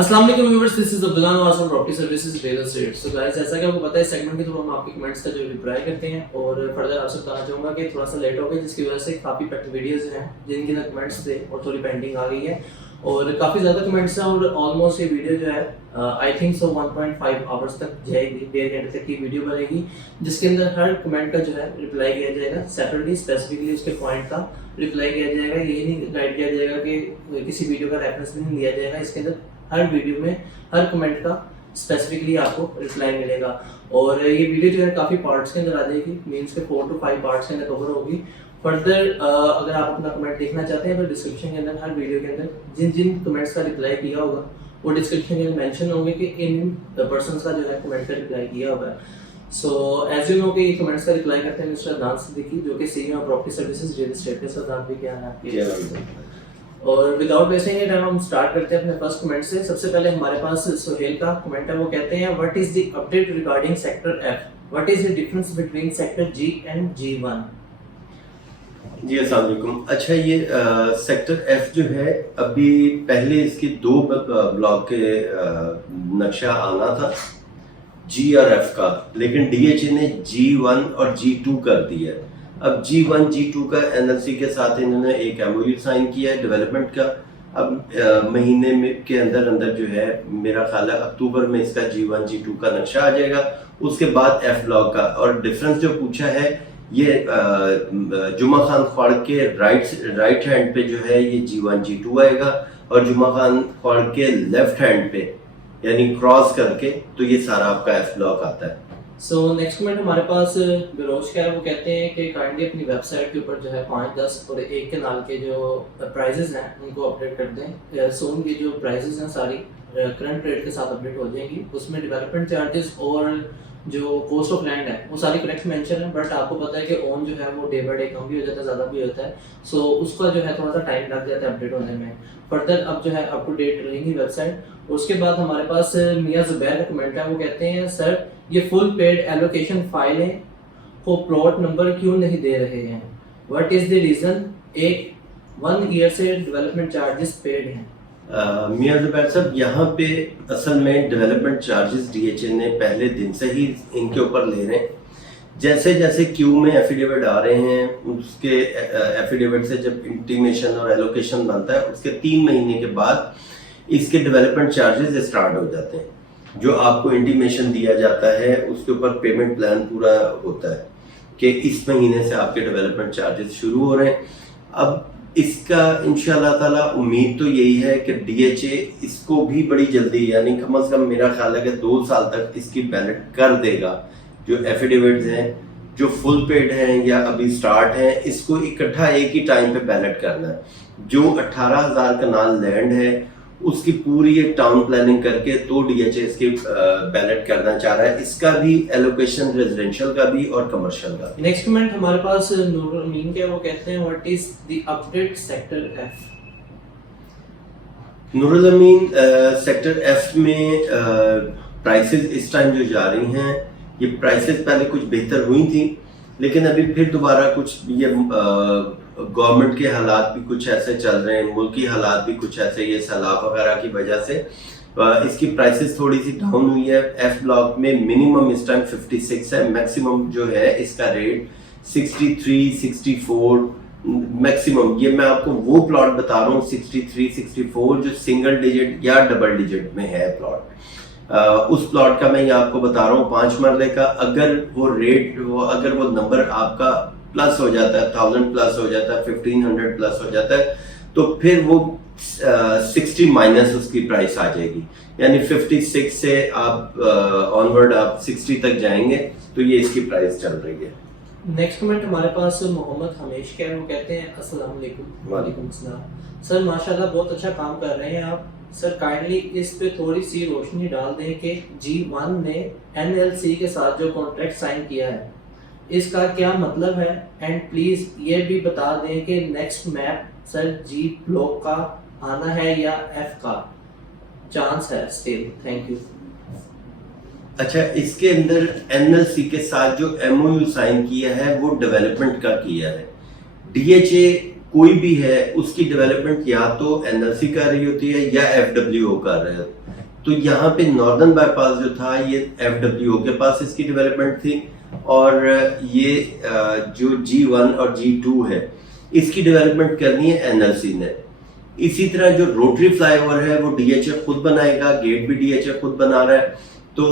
अस्सलाम वालेकुम viewers, this is Abdullah Nawaz from property services real estate. So guys, जैसा कि आपको पता है, सेगमेंट के थ्रू हम आपके कमेंट्स का जो रिप्लाई करते हैं और फर्दर आपसे बताना चाहूँगा कि थोड़ा सा लेट हो गया, जिसकी वजह से काफ़ी वीडियोस हैं जिनके अंदर कमेंट्स थे और थोड़ी पेंडिंग आ गई है और काफ़ी ज़्यादा कमेंट्स हैं और ऑलमोस्ट ये वीडियो जो है आई थिंक सो 1.5 आवर्स तक जाएगी, 1.5 घंटे तक की वीडियो बनेगी, जिसके अंदर हर कमेंट का जो है रिप्लाई किया जाएगा। सेपरेटली स्पेसिफिकली उसके पॉइंट का रिप्लाई किया जाएगा। ये नहीं गाइड किया जाएगा कि किसी वीडियो का रेफरेंस नहीं लिया जाएगा। इसके अंदर हर वीडियो में हर कमेंट का स्पेसिफिकली आपको रिप्लाई मिलेगा और ये वीडियो जो है काफ़ी पार्ट्स के अंदर आ जाएगी, मीन्स के 4 to 5 पार्ट्स के अंदर कवर होगी। फर्दर अगर आप अपना कमेंट देखना चाहते हैं तो डिस्क्रिप्शन के अंदर हर वीडियो के अंदर जिन जिन कमेंट्स का रिप्लाई किया होगा वो डिस्क्रिप्शन के अंदर मेंशन होंगे कि इन पर्सन्स का जो है कमेंट का रिप्लाई किया होगा। सो एज यू नो कि कमेंट्स का रिप्लाई करते हैं मिस्टर अदनान सिद्दीकी, जो कि CEO of property services real estate के साथ भी क्या है आपके। और विदाउट वेस्टिंग एनी टाइम हम स्टार्ट करते हैं अपने फर्स्ट कमेंट से। सबसे पहले हमारे पास सोहेल का कमेंट है, वो कहते हैं what is the update regarding sector F, what is the difference between sector G and G1। जी अस्सलाम वालेकुम। अच्छा, ये सेक्टर एफ जो है, अभी पहले इसके 2 ब्लॉक के नक्शा आना था, जी और एफ का, लेकिन डीएचए ने G1 और G2 कर दिया। अब G1 G2 का एनएलसी के साथ इन्होंने एक एमओयू साइन किया है डेवलपमेंट का। अब महीने में के अंदर अंदर जो है, मेरा ख्याल है अक्टूबर में इसका G1 G2 का नक्शा आ जाएगा, उसके बाद एफ ब्लॉक का। और डिफरेंस जो पूछा है, ये जुमा खान ख्वाड़ के राइट हैंड पे जो है ये G1 G2 आएगा और जुमा खान ख्वाड़ के लेफ्ट हैंड पे यानी क्रॉस करके तो ये सारा आपका एफ ब्लॉक आता है। सो नेक्स्ट कमेंट हमारे पास बिरोज का है, वो कहते हैं कि काइंडली अपनी वेबसाइट के ऊपर जो है 5, 10 और 1 के नाल के जो प्राइजेस हैं उनको अपडेट कर दें। सोन की जो प्राइजेस हैं सारी करंट रेट के साथ अपडेट हो जाएंगी। उसमें डेवलपमेंट चार्जेस और जो कॉस्ट ऑफ लैंड है वो सारी करेक्ट मेंशन है, बट आपको पता है कि ओन जो है वो डे बाय डे कम भी हो जाता है, ज़्यादा भी होता है। सो उसका जो है थोड़ा सा टाइम लग जाता है अपडेट होने में। फर्दर अब जो है अप टू डेट रहेंगी वेबसाइट। उसके बाद हमारे पास मियां जुबैर का कमेंट है, वो कहते हैं सर ये फुल पेड एलोकेशन फाइलें को प्लॉट नंबर क्यों नहीं दे रहे हैं, what is the reason, 1 year से डेवलपमेंट चार्जेस पेड हैं। मियां जुबैर साहब, यहाँ पे असल में डेवलपमेंट चार्जेस डीएचए ने पहले दिन से ही इनके ऊपर ले रहे हैं। जैसे जैसे क्यू में एफिडेविट आ रहे हैं, उसके एफिडेविट से जब इंटीमेशन और एलोकेशन बनता है, उसके 3 महीने के बाद इसके डेवलपमेंट चार्जेस स्टार्ट हो जाते हैं। जो आपको इंटीमेशन दिया जाता है उसके ऊपर पेमेंट प्लान पूरा होता है कि इस महीने से आपके डेवलपमेंट चार्जेस शुरू हो रहे हैं। अब इसका इंशाल्लाह ताला उम्मीद तो यही है कि डीएचए इसको भी बड़ी जल्दी, यानी कम से कम मेरा ख्याल है कि 2 साल तक इसकी बैलेट कर देगा। जो एफिडेविट्स हैं, जो फुल पेड हैं या अभी स्टार्ट हैं, इसको इकट्ठा एक ही टाइम पे बैलेट करना है। जो 18,000 कनाल लैंड है उसकी पूरी एक टाउन प्लानिंग करके तो डीएचए इसकी बैलेट करना चाह रहा है। इसका भी एलोकेशन रेजिडेंशियल का भी और कमर्शियल का। नेक्स्ट कमेंट हमारे पास नूरुल अमीन के, वो कहते हैं what is the update sector F. Noorul Amin, sector F में प्राइसेस इस टाइम जो जा रही हैं, ये प्राइसेस पहले कुछ बेहतर हुई थी, लेकिन अभी फिर दोबारा कुछ ये गवर्नमेंट के हालात भी कुछ ऐसे चल रहे हैं, मुल्की हालात भी कुछ ऐसे, ये सैलाब वगैरह की वजह से इसकी प्राइसेस थोड़ी सी डाउन हुई है। एफ ब्लॉक में मिनिमम इस टाइम 56 है, मैक्सिमम जो है इसका रेट 63, 64 मैक्सिमम। ये मैं आपको वो प्लॉट बता रहा हूँ 63, 64 जो सिंगल डिजिट या डबल डिजिट में है प्लॉट। उस प्लॉट का मैं ये आपको बता रहा हूँ 5 मरले का। अगर वो नंबर आपका प्लस हो जाता है, 1000 प्लस हो जाता है, 1500 प्लस हो जाता है, तो फिर वो 60 माइनस उसकी प्राइस आ जाएगी, यानी 56 से आप ऑनवर्ड आप 60 तक जाएंगे, तो ये इसकी प्राइस चल रही है। नेक्स्ट कमेंट हमारे पास मोहम्मद हमेश के, वो कहते हैं अस्सलाम वालेकुम। वालेकुम अस्सलाम सर, माशाल्लाह बहुत अच्छा काम कर रहे हैं आप। सर काइंडली इस पे थोड़ी सी रोशनी डाल दें कि G1 ने एनएलसी के साथ जो कॉन्ट्रैक्ट साइन किया है इसका क्या मतलब है, एंड प्लीज ये भी बता दें कि नेक्स्ट मैप सर जी ब्लॉक का आना है या एफ का चांस है स्टिल, थैंक यू। अच्छा, इसके अंदर एनएलसी के साथ जो एमओयू साइन किया है वो डेवलपमेंट का किया है। डीएचए कोई भी है उसकी डेवलपमेंट या तो एनएलसी कर रही होती है या एफडब्ल्यूओ कर रहे हैं। तो यहाँ पे नॉर्दर्न बाईपास जो था ये एफडब्ल्यूओ के पास इसकी डेवलपमेंट थी, और ये जो G1 और G2 है इसकी डेवलपमेंट करनी है एनएलसी ने। इसी तरह जो रोटरी फ्लाईओवर है वो डीएचए खुद बनाएगा, गेट भी डीएचए खुद बना रहा है। तो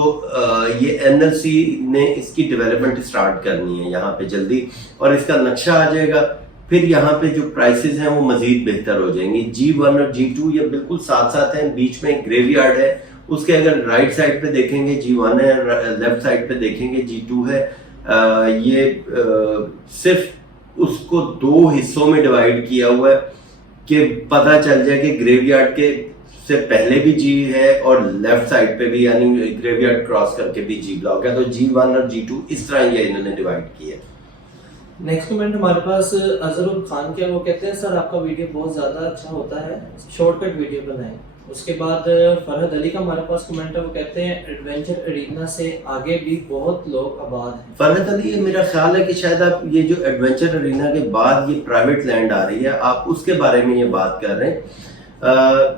ये एनएलसी ने इसकी डेवलपमेंट स्टार्ट करनी है यहाँ पे जल्दी, और इसका नक्शा आ जाएगा। फिर यहाँ पे जो प्राइसेस हैं वो मजीद बेहतर हो जाएंगी। G1 और G2 ये बिल्कुल साथ साथ हैं, बीच में एक ग्रेवयार्ड है, उसके अगर राइट साइड पे देखेंगे G1 है, लेफ्ट साइड पे देखेंगे G2 है। ये सिर्फ उसको दो हिस्सों में डिवाइड किया हुआ है कि पता चल जाए कि ग्रेवयार्ड के से पहले भी जी है और लेफ्ट साइड पे भी, यानी ग्रेवयार्ड क्रॉस करके भी जी ब्लॉक है। तो G1 और G2 इस तरह ये इन्होंने डिवाइड किया है। नेक्स्ट कमेंट हमारे पास अजहरुल खान के, वो कहते हैं सर आपका वीडियो बहुत ज़्यादा अच्छा होता है, शॉर्टकट वीडियो बनाएं। उसके बाद फरहद अली का हमारे पास कमेंट है, वो कहते हैं एडवेंचर एरिना से आगे भी बहुत लोग आबाद हैं। फरहद अली, ये मेरा ख्याल है कि शायद आप ये जो एडवेंचर एरिना के बाद ये प्राइवेट लैंड आ रही है, आप उसके बारे में ये बात कर रहे हैं।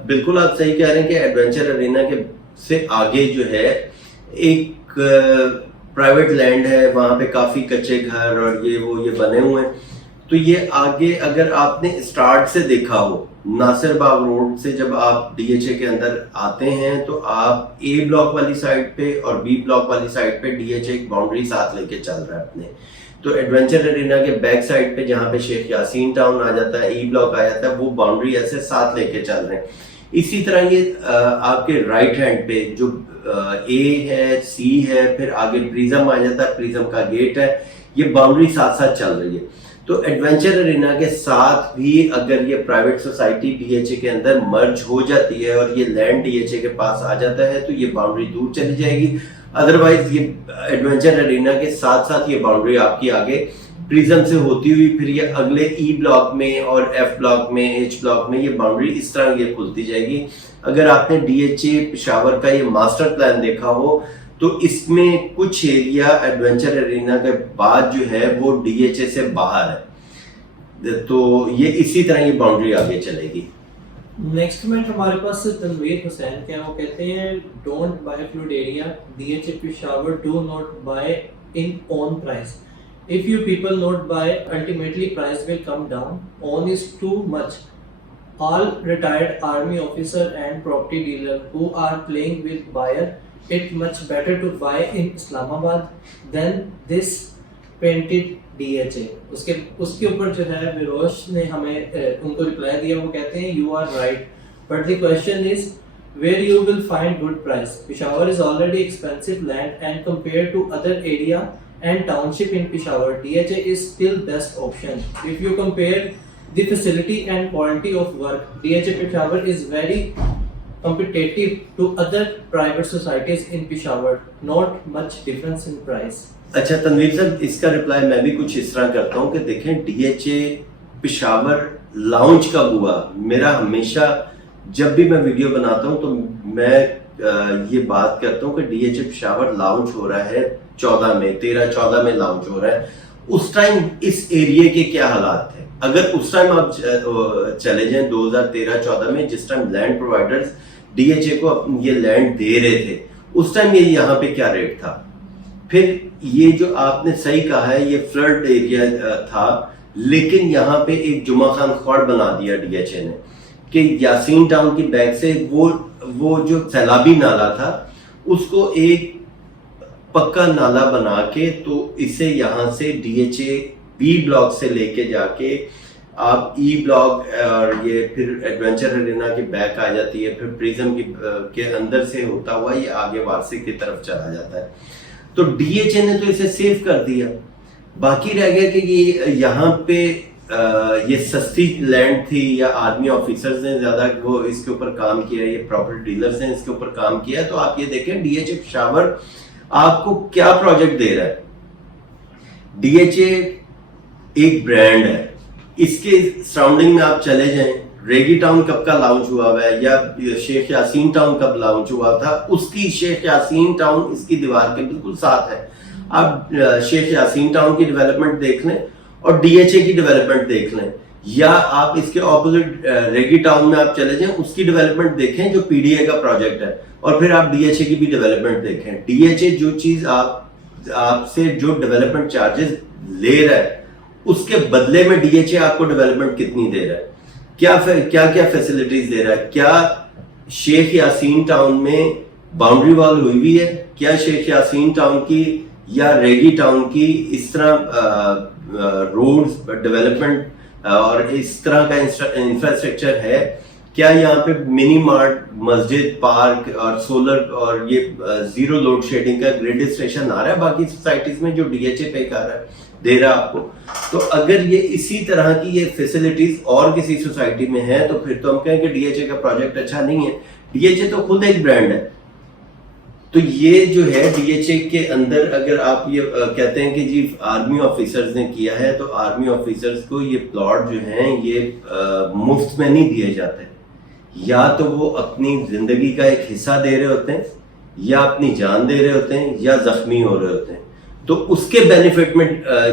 बिल्कुल आप सही कह रहे हैं कि एडवेंचर एरिना के से आगे जो है एक प्राइवेट लैंड है, वहाँ पे काफ़ी कच्चे घर और ये बने हुए हैं। तो ये आगे अगर आपने स्टार्ट से देखा हो, नासिर बाग रोड से जब आप डीएचए के अंदर आते हैं तो आप ए ब्लॉक वाली साइड पे और बी ब्लॉक वाली साइड पे डीएचए एक बाउंड्री साथ लेके चल रहा है अपने। तो एडवेंचर एरिना के बैक साइड पे जहाँ पे शेख यासीन टाउन आ जाता है, ई ब्लॉक आ जाता है, वो बाउंड्री ऐसे साथ लेके चल रहे हैं। इसी तरह ये आपके राइट हैंड पे जो ए है, सी है, फिर आगे प्रिज्म आ जाता है, प्रिज्म का गेट है, ये बाउंड्री साथ साथ चल रही है। तो एडवेंचर एरिना के साथ भी अगर ये प्राइवेट सोसाइटी डीएचए के अंदर मर्ज हो जाती है और ये लैंड डीएचए के पास आ जाता है तो ये बाउंड्री दूर चली जाएगी। अदरवाइज ये एडवेंचर एरिना के साथ साथ ये बाउंड्री आपकी आगे प्रिज्म से होती हुई फिर ये अगले ई ब्लॉक में और एफ ब्लॉक में, एच ब्लॉक में ये बाउंड्री इस तरह ये खुलती जाएगी। अगर आपने डीएचए पेशावर का ये मास्टर प्लान देखा हो तो इसमें कुछ एरिया एडवेंचर एरिना के बाद जो है वो डीएचए से बाहर है, तो ये इसी तरह ये बाउंड्री आगे चलेगी। नेक्स्ट कमेंट हमारे पास तनवीर हुसैन के, वो कहते हैं don't buy flood area DHA Peshawar, do not buy in own price. If you people not buy, ultimately price will come down. Own is too much. All retired army officer and property dealer who are playing with buyer, it much better to buy in Islamabad than this painted DHA. उसके ऊपर जो है विरोश ने हमें उनको reply दिया, वो कहते हैं you are right, but the question is where you will find good price. Peshawar is already expensive land and compared to other area and township in Peshawar, DHA is still best option. If you compare the facility and quality of work, DHA Peshawar is very competitive to other private societies in Peshawar. Not much difference in price. अच्छा तनवीर साहब, इसका reply मैं भी कुछ इस तरह करता हूँ कि देखें डीएचए पेशावर लॉन्च कब हुआ। मेरा हमेशा जब भी मैं वीडियो बनाता हूँ तो मैं ये बात करता हूँ कि डीएचए पेशावर लॉन्च हो रहा है 13-14 में लॉन्च हो रहा है। उस टाइम इस एरिया के क्या हालात थे? अगर उस टाइम आप चले जाएं 2013-14 में, जिस टाइम लैंड प्रोवाइडर्स डीएचए को ये लैंड दे रहे थे, उस टाइम ये यहाँ पे क्या रेट था? फिर ये जो आपने सही कहा है ये फ्लड एरिया था, लेकिन यहाँ पे एक जुमा खान ख्वाड़ बना दिया डीएचए ने कि यासीन टाउन की बैक से वो जो सैलाबी नाला था उसको एक पक्का नाला बना के, तो इसे यहाँ से डीएचए बी ब्लॉक से लेके जाके आप ई ब्लॉक और ये फिर एडवेंचर एरिना की बैक आ जाती है, फिर प्रिज्म के अंदर से होता हुआ ये आगे वार्षिक की तरफ चला जाता है। तो डीएचए ने तो इसे सेव कर दिया। बाकी रह गया कि ये यहाँ पे ये सस्ती लैंड थी या आर्मी ऑफिसर्स ने ज्यादा वो इसके ऊपर काम किया, ये प्रॉपर्टी डीलर्स ने इसके ऊपर काम किया। तो आप ये देखें डीएचए पेशावर आपको क्या प्रोजेक्ट दे रहा है। डीएचए एक ब्रांड है, इसके सराउंडिंग में आप चले जाएं, रेगी टाउन कब का लॉन्च हुआ है या शेख यासीन टाउन कब लॉन्च हुआ था, उसकी शेख यासीन टाउन इसकी दीवार के बिल्कुल साथ है। आप शेख यासीन टाउन की डेवलपमेंट देख लें और डीएचए की डेवलपमेंट देख लें, या आप इसके ऑपोजिट रेगी टाउन में आप चले जाएं, उसकी डेवलपमेंट देखें जो पीडीए का प्रोजेक्ट है, और फिर आप डीएचए की भी डेवलपमेंट देखें। डीएचए जो चीज आपसे जो डेवलपमेंट चार्जेस ले रहा है उसके बदले में डीएचए आपको डेवलपमेंट कितनी दे रहा है, क्या फैसिलिटीज दे रहा है, क्या शेख यासीन टाउन में बाउंड्री वॉल हुई हुई है, क्या शेख यासीन टाउन की या रेगी टाउन की इस तरह रोड्स डेवलपमेंट और इस तरह का इंफ्रास्ट्रक्चर है, क्या यहाँ पे मिनी मार्ट, मस्जिद, पार्क और सोलर और ये जीरो लोड शेडिंग का ग्रिड स्टेशन आ रहा है बाकी सोसाइटीज में जो डीएचए पे कर रहा है दे रहा है आपको। तो अगर ये इसी तरह की ये फैसिलिटीज और किसी सोसाइटी में है तो फिर तो हम कहें कि डीएचए का प्रोजेक्ट अच्छा नहीं है। डीएचए तो खुद एक ब्रांड है। तो ये जो है डीएचए के अंदर अगर आप ये कहते हैं कि जी आर्मी ऑफिसर्स ने किया है, तो आर्मी ऑफिसर्स को ये प्लॉट जो हैं ये मुफ्त में नहीं दिए जाते। या तो वो अपनी जिंदगी का एक हिस्सा दे रहे होते हैं, या अपनी जान दे रहे होते हैं, या जख्मी हो रहे होते हैं। तो उसके बेनिफिट में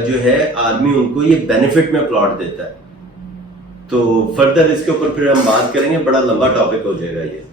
जो है आर्मी उनको ये बेनिफिट में प्लॉट देता है। तो फर्दर इसके ऊपर फिर हम बात करेंगे, बड़ा लंबा टॉपिक हो जाएगा ये।